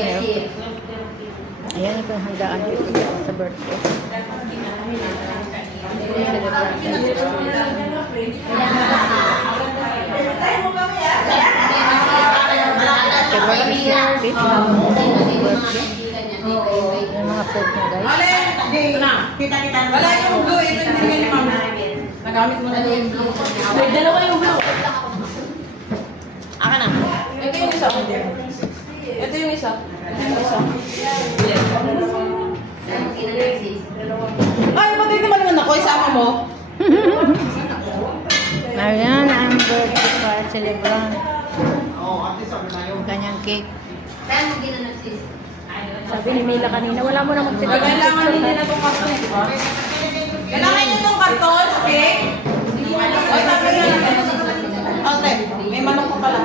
planner. Ayan yung handaan ko sa birthday. Yung mga food na guys. Kita-kita. Wala yung blue. Ito yung tingin ni mama. Nagamit mo na yung blue. Dalawa yung blue. Aka na. Ito yung isa. Ito yung isa. Ay, pati naman ako. Isama mo. Ayan, ang birthday para celebrant. Ang kanyang cake. Sabi ni Mila kanina, wala mo na magpipicture. Kailangan din nila itong karton. Kailangan nyo itong karton, okay? Ay, tapos yun. Okay, may manok ko pala.